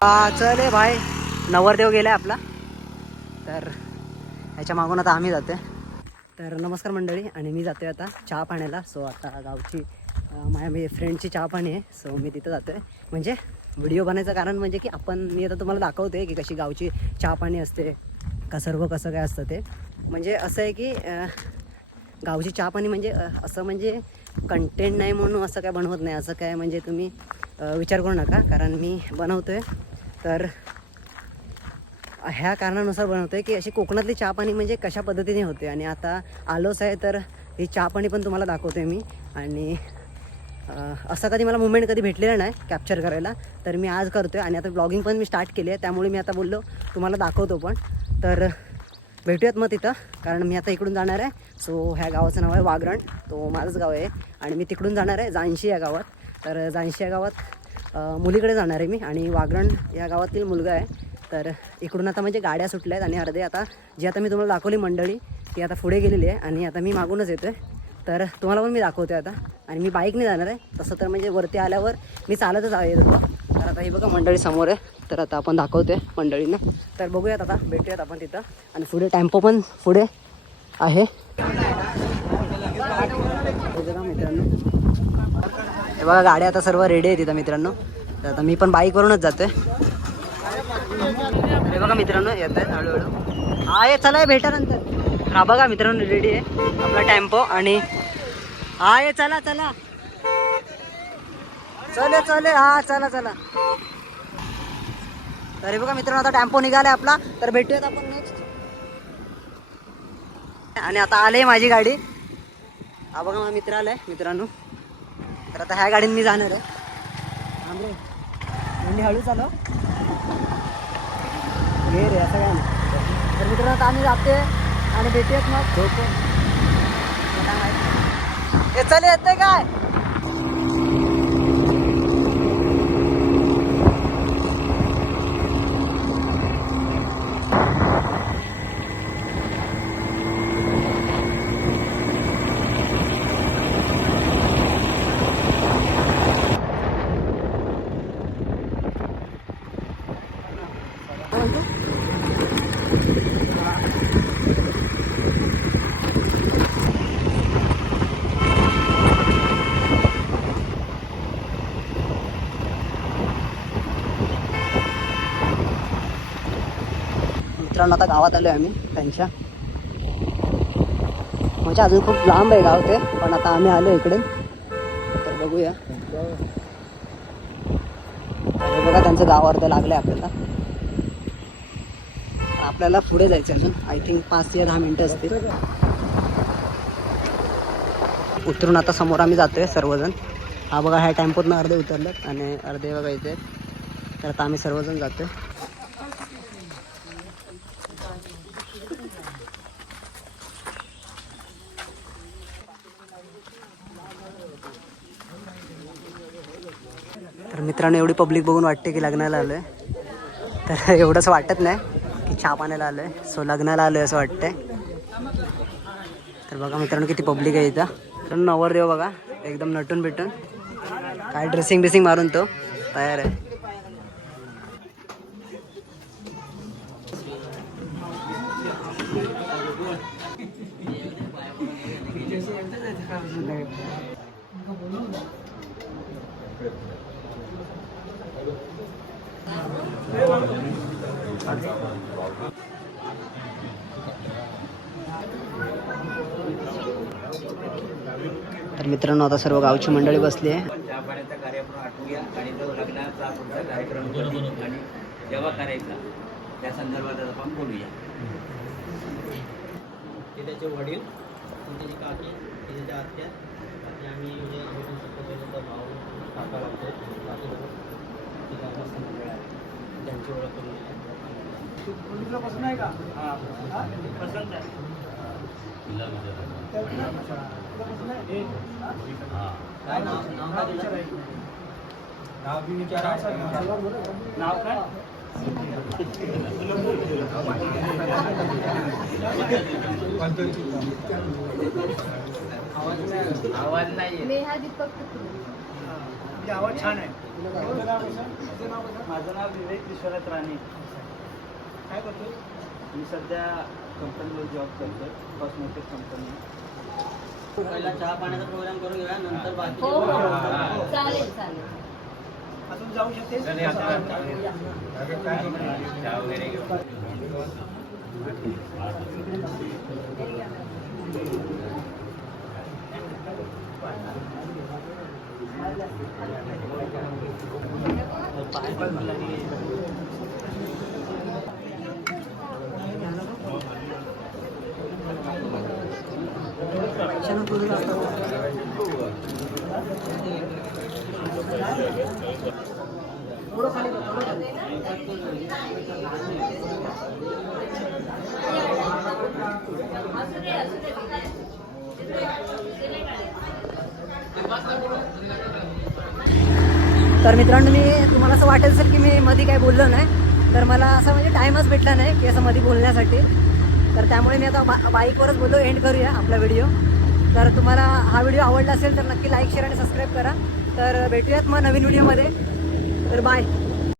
चल भाई नवरदेव गेलाय आपला, तर ह्याच्या मागून आता आम्ही जातोय. तर नमस्कार मंडळी, आणि मी जातोय आता चहा पाण्याला. सो आता गावची माझ्या फ्रेंडची चहा पाणी आहे, सो मी तिथं जातोय. म्हणजे व्हिडिओ बनायचं कारण म्हणजे की मी आता तुम्हाला दाखवतोय की कशी गावची चहा पाणी असते, का सर्व कसं काय असतं ते. म्हणजे असं आहे की गावची चहा पाणी म्हणजे असं म्हणजे कंटेंट नाही म्हणून असं काय बनवत नाही. असं काय म्हणजे तुम्ही विचार करू नका, कारण मी बनवतोय तर ह्या कारणानुसार बनवतोय की अशी कोकणातली चहा पाणी म्हणजे कशा पद्धतीने होते. आणि आता आलोच आहे तर ही चहा पाणी पण तुम्हाला दाखवतोय मी. आणि असं कधी मला मुवमेंट कधी भेटलेलं नाही कॅप्चर करायला, तर मी आज करतोय. आणि आता ब्लॉगिंग पण मी स्टार्ट केली आहे, त्यामुळे मी आता बोललो तुम्हाला दाखवतो पण. तर भेटूयात मग तिथं, कारण मी आता इकडून जाणार आहे. सो ह्या गावाचं नाव आहे वागरण, तो माझंच गाव आहे. आणि मी तिकडून जाणार आहे जानशी या गावात. तर जानशी या गावात मुलीकडे जाणार आहे मी, आणि वागरण या गावातील मुलगा आहे. तर इकडून आता म्हणजे गाड्या सुटल्या आहेत, आणि अर्धे आता जी आता मी तुम्हाला दाखवली मंडळी ती आता पुढे गेलेली आहे, आणि आता मी मागूनच येतो आहे. तर तुम्हाला पण मी दाखवतो आहे आता. आणि मी बाईकने जाणार आहे तसं तर, म्हणजे वरती आल्यावर मी चालतच येत होतो. तर आता हे बघा मंडळी समोर आहे, तर आता आपण दाखवतो आहे मंडळींना. तर बघूयात आता, भेटूयात आपण तिथं. आणि पुढे टेम्पो पण पुढे आहे. मित्रांनो हे बघा गाड्या आता सर्व रेडी आहे तिथं मित्रांनो. तर आता मी पण बाईकवरूनच जातोय. अरे बघा मित्रांनो येत आहेत हळूहळू. हा ये चला भेटा नंतर. हा बघा मित्रांनो रेडी आहे आपला टेम्पो. आणि हा ये चला चला चले चले हा चला चला. तर बघा मित्रांनो आता टेम्पो निघालाय आपला, तर भेटूयात आपण नेक्स्ट. आणि आता आले माझी गाडी. हा बघा माझा मित्र आलाय मित्रांनो. तर आता ह्या गाडीने मी जाणार आहे. म्हणजे हळू चालव घे रे, असं काय नाही. तर मित्रांनो आता आम्ही जाते आणि भेटूयात मग. झोप हे चल येते काय. मित्रांनो आता गावात आलोय आम्ही त्यांच्या. म्हणजे अजून खूप लांब आहे गाव ते, पण आता आम्ही आलो इकडे. तर बघूया. हे बघा त्यांचं गाव अर्ध लागलंय आपल्याला. आपल्याला पुढे जायचं अजून आय थिंक 5 ते 10 मिनिटं असतील. उतरून आता समोर आम्ही जातोय सर्वजण. हा बघा ह्या टेम्पोतनं अर्धे उतरलेत आणि अर्धे बघा इथे. तर आता आम्ही सर्वजण जातोय. तर मित्रांनो एवढी पब्लिक बघून वाटते की लग्नाला आलो आहे. तर एवढंच वाटत नाही की चहा पाण्याला आलो आहे. सो लग्नाला आलो आहे असं वाटतंय. तर बघा मित्रांनो किती पब्लिक आहे इथं. तर नवरदेव बघा एकदम नटून भेटून काय ड्रेसिंग बिसिंग मारून तो तयार आहे. तर मित्रांनो आता सर्व गावची मंडळी बसली आहे. चहापाण्याचा कार्यक्रम आठवूया आणि तो लग्नाचा पुढचा कार्यक्रम करू आणि जेव्हा करायचा त्या संदर्भात आपण बोलूया. ते त्याचे वडील, त्याची काकी, त्याच्या आत्या आणि आम्ही म्हणजे आम्ही पण सपोज भाऊ काका लागतो काकी त्यांची ओळख करून पसंत आहे का? हां पसंत आहे. नाव काय? आवाज नाही. तुझी आवाज छान आहे. माझं नाव विवेक विश्वनाथ राणे. काय करतो? मी सध्या कंपनीवर जॉब करतो, कॉस्मेटिक कंपनी. पहिला चहा पाण्याचा प्रोग्राम करून घेऊया, नंतर बाकी हो चालेल चालेल. अजून जाऊ शकतेस? तर मित्रांनो, मी तुम्हाला असं वाटेल असेल की मी मध्ये काय बोललो नाही, तर मला असं म्हणजे टाईमच भेटला नाही की असं मध्ये बोलण्यासाठी. तर त्यामुळे मी आता बाईकवरच बोललो, एंड करूया आपला व्हिडिओ. तर तुम्हाला हा व्हिडिओ आवडला असेल तर नक्की लाईक शेअर आणि सबस्क्राईब करा. तर भेटूयात मग नवीन व्हिडिओमध्ये. तर बाय.